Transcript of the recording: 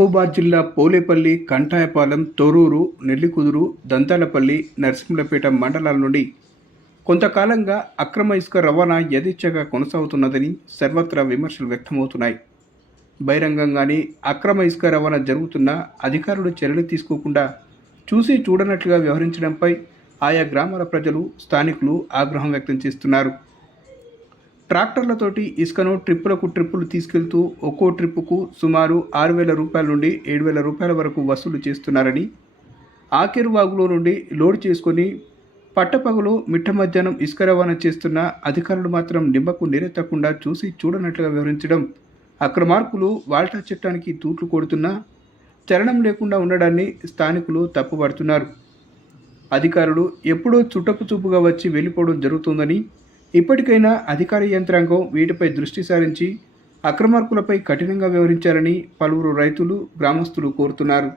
మహబూబాద్ జిల్లా పోలేపల్లి, కంఠాయపాలెం, తొర్రూరు, నెల్లికుదురు, దంతాలపల్లి, నరసింహులపేట మండలాల నుండి కొంతకాలంగా అక్రమ ఇసుక రవాణా యథేచ్ఛగా కొనసాగుతున్నదని సర్వత్రా విమర్శలు వ్యక్తమవుతున్నాయి. బహిరంగంగానే అక్రమ ఇసుక రవాణా జరుగుతున్నా అధికారులు చర్యలు తీసుకోకుండా చూసి చూడనట్లుగా వ్యవహరించడంపై ఆయా గ్రామాల ప్రజలు, స్థానికులు ఆగ్రహం వ్యక్తం చేస్తున్నారు. ట్రాక్టర్లతోటి ఇసుకను ట్రిప్పులు తీసుకెళ్తూ ఒక్కో ట్రిప్పుకు సుమారు 6,000 రూపాయల నుండి 7,000 రూపాయల వరకు వసూలు చేస్తున్నారని, ఆకేరువాగులో నుండి లోడ్ చేసుకొని పట్టపగలు మిట్ట మధ్యాహ్నం ఇసుక రవాణా చేస్తున్న అధికారులు మాత్రం నిమ్మకు నీరెత్తకుండా చూసి చూడనట్లుగా వ్యవహరించడం, అక్రమార్కులు వాల్టా చట్టానికి తూట్లు కొడుతున్నా చలనం లేకుండా ఉండడాన్ని స్థానికులు తప్పుపడుతున్నారు. అధికారులు ఎప్పుడో చుట్టపు చూపుగా వచ్చి వెళ్ళిపోవడం జరుగుతుందని, ఇప్పటికైనా అధికార యంత్రాంగం వీటిపై దృష్టి సారించి అక్రమార్కులపై కఠినంగా వ్యవహరించాలని పలువురు రైతులు, గ్రామస్తులు కోరుతున్నారు.